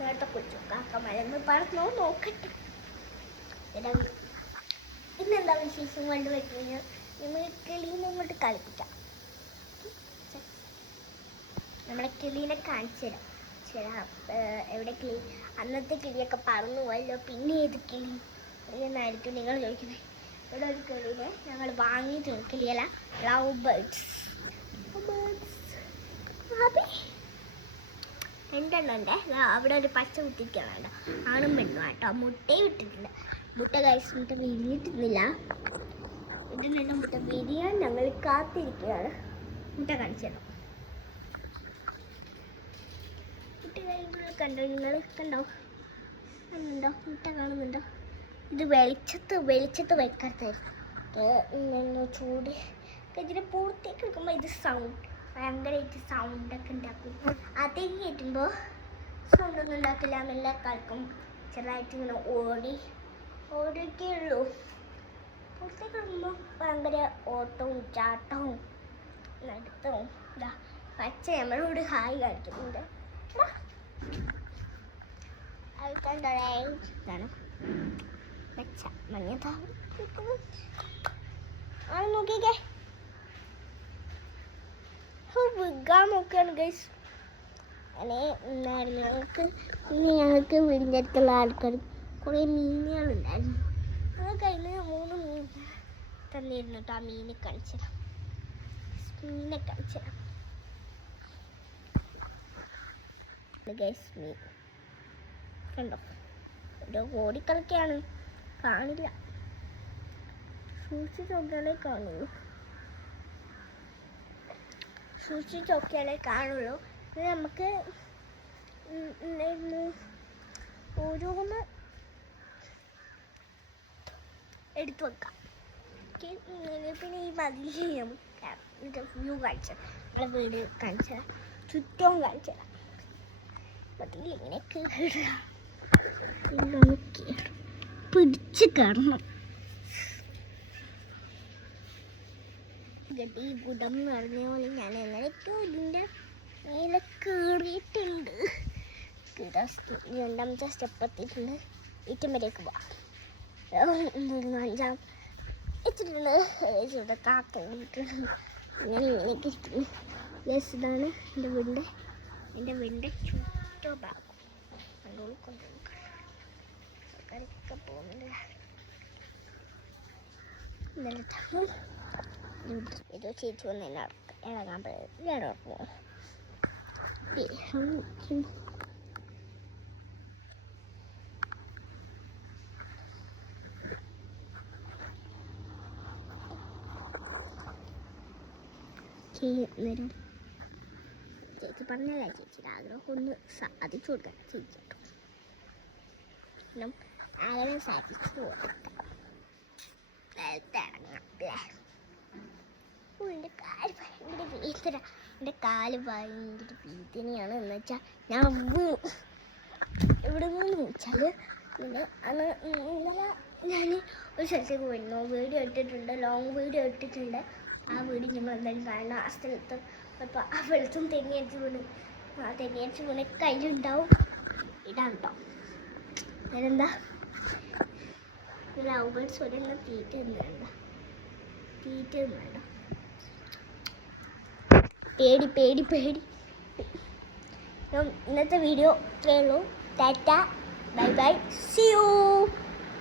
നേരത്തെ കുളിച്ചു. കാക്ക മലന്ന് പറഞ്ഞോ നോക്കട്ടെ. ഇന്നെന്താ വിശേഷം കണ്ടു വെച്ചുകഴിഞ്ഞാൽ നമ്മൾ കിളീനെ ഇങ്ങോട്ട് കളിപ്പിക്കാം. നമ്മളെ കിളീനെ കാണിച്ചു തരാം. എവിടെ കിളി? അന്നത്തെ കിളിയൊക്കെ പറന്നു പോയല്ലോ, പിന്നെ ഏത് കിളി എന്നായിരിക്കും നിങ്ങൾ ചോദിക്കുന്നത്. ഇവിടെ ഒരു കിളീനെ ഞങ്ങൾ വാങ്ങിയിട്ടുണ്ട്. കിളിയല്ല, ലവ് ബേർഡ്സ്. രണ്ടെണ്ണം ഉണ്ട്. അവിടെ ഒരു പച്ച കുത്തിരിക്കണുണ്ട്, ആണും പെണ്ണും കേട്ടോ. മുട്ടയും ഇട്ടിട്ടുണ്ട്. മുട്ട കഴിച്ച് മുട്ട വിരിഞ്ഞിട്ടില്ല. ഇതിനുള്ള മുട്ട വിരിയാൻ ഞങ്ങൾ കാത്തിരിക്കുകയാണ്. മുട്ട കാണിച്ചു തരാം. മുട്ട കാര്യങ്ങൾ കണ്ടോ? നിങ്ങൾ കണ്ടോ? മുട്ട കാണുന്നുണ്ടോ? ഇത് വെളിച്ചത്ത് വെക്കാത്തായിരുന്നു. ചൂട് ഇതിന് പൂർത്തിയൊക്കെ എടുക്കുമ്പോൾ ഇത് ഭയങ്കരമായിട്ട് സൗണ്ടൊക്കെ ഉണ്ടാക്കും. അതേക്ക് കയറ്റുമ്പോൾ സൗണ്ടൊന്നും ഉണ്ടാക്കില്ല, നല്ല കളിക്കും. ചെറുതായിട്ട് ഇങ്ങനെ ഓടിക്കേ ഉള്ളൂ. പുറത്തേക്ക് ഇടുമ്പോൾ ഭയങ്കര ഓട്ടവും ചാട്ടവും നടത്തവും. ഇതാ പച്ച നമ്മളോട് ഹായ് കളിക്കുന്നുണ്ട്. ഇതാണ് പച്ച മഞ്ഞ ആണ്. നോക്കിക്കേ, വിൽക്കാൻ നോക്കുകയാണ് ഗൈസ്. ഞങ്ങൾക്ക് വീടിൻ്റെ അടുത്തുള്ള ആൾക്കാർ കുറേ മീനുകളുണ്ടായിരുന്നു. അത് കഴിഞ്ഞ് 3 മീൻ തന്നിരുന്നു കേട്ടോ. ആ മീനെ കാണിച്ചുതരാം. ഗൈസ് മീൻ കണ്ടോ? ഓടിക്കളിക്കാണ്, കാണില്ല. സൂക്ഷിച്ചൊക്കെയാലേ കാണുള്ളൂ. ഇത് നമുക്ക് ഓരോന്ന് എടുത്തു വെക്കാം. പിന്നെ ഈ മതിൽ വ്യൂ കാണിച്ചു നമ്മളെ വീട് കാണിച്ചു ചുറ്റവും കാണിച്ചു തരാം. മതിൽ ഇങ്ങനെ പിടിച്ച് കയറണം. ഗതി ഗുഡം എന്ന് പറഞ്ഞ പോലെ ഞാൻ എന്നൊക്കെയോ ഇതിൻ്റെ മേലെ കയറിയിട്ടുണ്ട്. 2ാമത്തെ സ്റ്റെപ്പ് എത്തിയിട്ടുണ്ട്. ഏറ്റവും വരെയൊക്കെ പോവാം. 5 എത്തിയിട്ടുണ്ട്. ഇവിടെ കാക്ക ഇങ്ങനെ ഇങ്ങനെയൊക്കെ ഇരിക്കുന്നു. ഇതാണ് എൻ്റെ വീടിൻ്റെ ചുറ്റോ ഭാഗം. ആൾക്കാരൊക്കെ പോകുന്നുണ്ട്. ഇത് ചേച്ചി വന്ന് എന്നെ ഇളകാൻ പോകും. ചേച്ചി പറഞ്ഞല്ല, ചേച്ചിയുടെ ആഗ്രഹം ഒന്ന് സാധിച്ചു കൊടുക്കണം. ചേച്ചി കേട്ടോ, ആഗ്രഹം സാധിച്ചു കൊടുക്കാം. എൻ്റെ കാല് ഭയങ്കര വേദനയാണ്. എന്ന് വെച്ചാൽ ഞാൻ ഇവിടെ നിന്ന് വെച്ചാൽ പിന്നെ ഇന്നലെ ഞാൻ ഒരു സ്ഥലത്തേക്ക് പോയിരുന്നു. വീഡിയോ ഇട്ടിട്ടുണ്ട്, ലോങ് വീഡിയോ ഇട്ടിട്ടുണ്ട്. ആ വീഡിയോ നമ്മൾ എന്തായാലും കാണണം. ആ സ്ഥലത്ത് അപ്പോൾ ആ വെള്ളത്തും തെങ്ങിയടിച്ച് വീണ് കയ്യിലുണ്ടാവും. ഇടാണ് കേട്ടോ. ഞാനെന്താ ലവ് ബേർഡ്സ് ഒരെണ്ണം തീറ്റ തിന്നണ്ട. പേടി. ഇന്നത്തെ വീഡിയോ ഇത്രയേ ഉള്ളൂ. Tata, bye, see U.